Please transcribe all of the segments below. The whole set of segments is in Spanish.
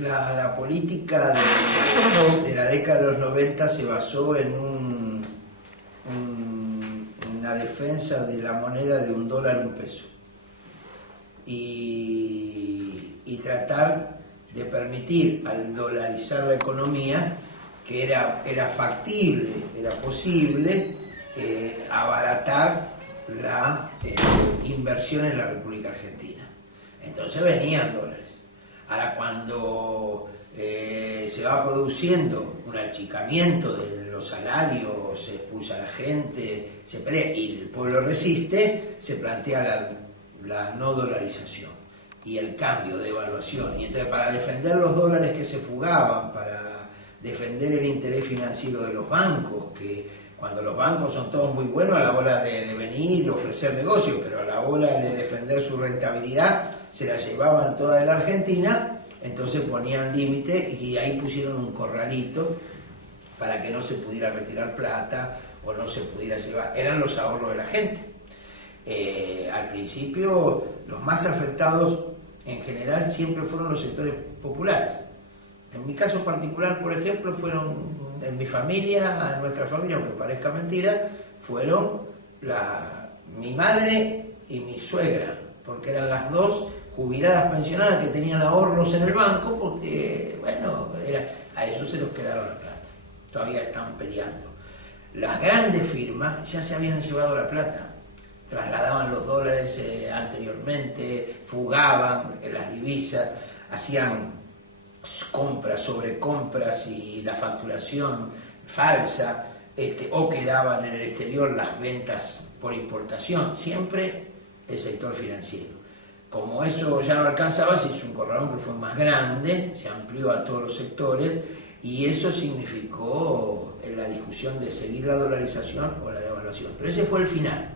La política de la década de los 90 se basó en una defensa de la moneda de $1, $1. Y tratar de permitir, al dolarizar la economía, que era factible, era posible abaratar la inversión en la República Argentina. Entonces venían dólares. Ahora, cuando se va produciendo un achicamiento de los salarios, se expulsa a la gente, se pelea y el pueblo resiste, se plantea la no dolarización y el cambio de evaluación. Y entonces, para defender los dólares que se fugaban, para defender el interés financiero de los bancos, que cuando los bancos son todos muy buenos a la hora de venir y ofrecer negocios, pero a la hora de defender su rentabilidad se la llevaban toda de la Argentina, entonces ponían límite y ahí pusieron un corralito para que no se pudiera retirar plata o no se pudiera llevar. Eran los ahorros de la gente. Al principio, los más afectados en general siempre fueron los sectores populares. En mi caso particular, por ejemplo, fueron, en mi familia, en nuestra familia, aunque parezca mentira, fueron mi madre y mi suegra, porque eran las dos jubiladas pensionadas que tenían ahorros en el banco, porque, bueno, a eso se los quedaron la plata. Todavía están peleando. Las grandes firmas ya se habían llevado la plata, trasladaban los dólares anteriormente, fugaban las divisas, hacían compras sobre compras y la facturación falsa, o quedaban en el exterior las ventas por importación, siempre el sector financiero. Como eso ya no alcanzaba, se hizo un corralón que fue más grande, se amplió a todos los sectores, y eso significó la discusión de seguir la dolarización o la devaluación. Pero ese fue el final.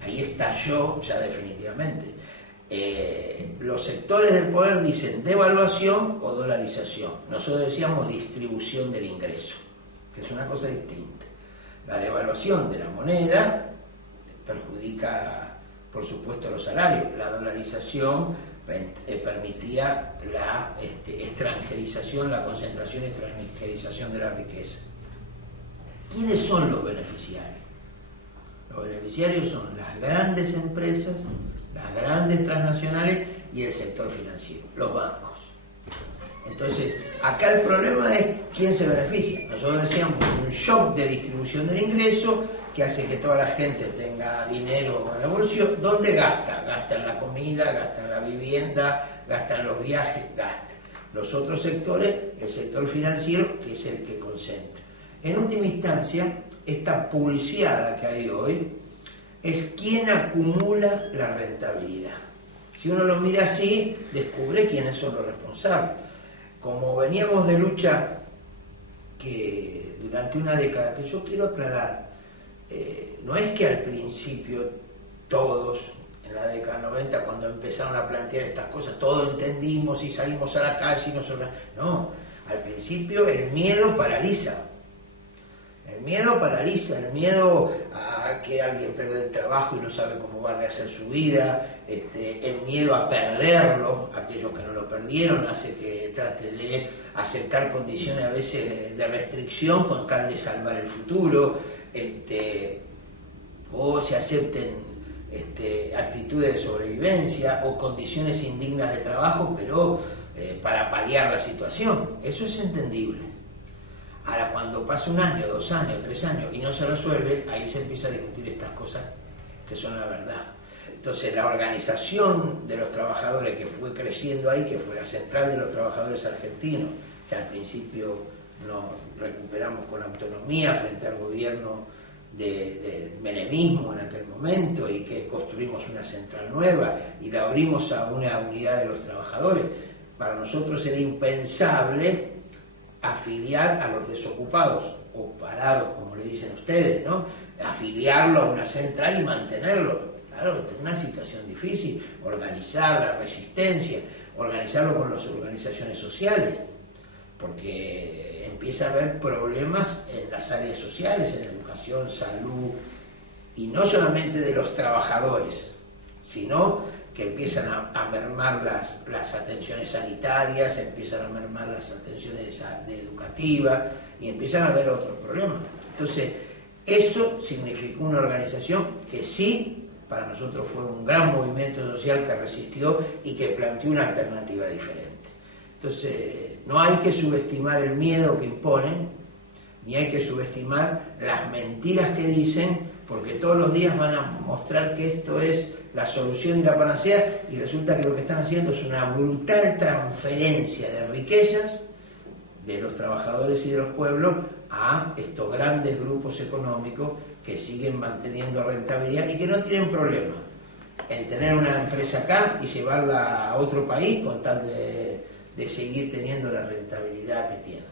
Ahí estalló ya definitivamente. Los sectores del poder dicen devaluación o dolarización. Nosotros decíamos distribución del ingreso, que es una cosa distinta. La devaluación de la moneda perjudica, por supuesto, los salarios. La dolarización permitía la extranjerización, la concentración y extranjerización de la riqueza. ¿Quiénes son los beneficiarios? Los beneficiarios son las grandes empresas, las grandes transnacionales y el sector financiero, los bancos. Entonces, acá el problema es quién se beneficia. Nosotros decíamos un shock de distribución del ingreso que hace que toda la gente tenga dinero en el bolsillo. ¿Dónde gasta? Gasta en la comida, gasta en la vivienda, gasta en los viajes, gasta. Los otros sectores, el sector financiero, que es el que concentra. En última instancia, esta pulseada que hay hoy es quien acumula la rentabilidad. Si uno lo mira así, descubre quiénes son los responsables. Como veníamos de lucha que durante una década, que yo quiero aclarar, no es que al principio todos, en la década 90, cuando empezaron a plantear estas cosas, todos entendimos y salimos a la calle y nosotros... No, al principio el miedo paraliza. El miedo paraliza, el miedo a que alguien pierda el trabajo y no sabe cómo va a rehacer su vida, el miedo a perderlo, aquellos que no lo perdieron, hace que trate de aceptar condiciones a veces de restricción con tal de salvar el futuro, o se acepten actitudes de sobrevivencia o condiciones indignas de trabajo, pero para paliar la situación. Eso es entendible. Ahora, cuando pasa 1 año, 2 años, 3 años y no se resuelve, ahí se empieza a discutir estas cosas que son la verdad. Entonces, la organización de los trabajadores que fue creciendo ahí, que fue la Central de los Trabajadores Argentinos, que al principio nos recuperamos con autonomía frente al gobierno del menemismo en aquel momento, y que construimos una central nueva y la abrimos a una unidad de los trabajadores. Para nosotros era impensable afiliar a los desocupados o parados, como le dicen ustedes, ¿no? Afiliarlo a una central y mantenerlo. Claro, una situación difícil, organizar la resistencia, organizarlo con las organizaciones sociales, porque empieza a haber problemas en las áreas sociales, en educación, salud, y no solamente de los trabajadores, sino que empiezan a mermar las atenciones sanitarias, empiezan a mermar las atenciones educativas y empiezan a haber otros problemas. Entonces, eso significó una organización que sí, para nosotros fue un gran movimiento social que resistió y que planteó una alternativa diferente. Entonces, no hay que subestimar el miedo que imponen, ni hay que subestimar las mentiras que dicen, porque todos los días van a mostrar que esto es la solución y la panacea, y resulta que lo que están haciendo es una brutal transferencia de riquezas de los trabajadores y de los pueblos a estos grandes grupos económicos que siguen manteniendo rentabilidad y que no tienen problema en tener una empresa acá y llevarla a otro país con tal de seguir teniendo la rentabilidad que tienen.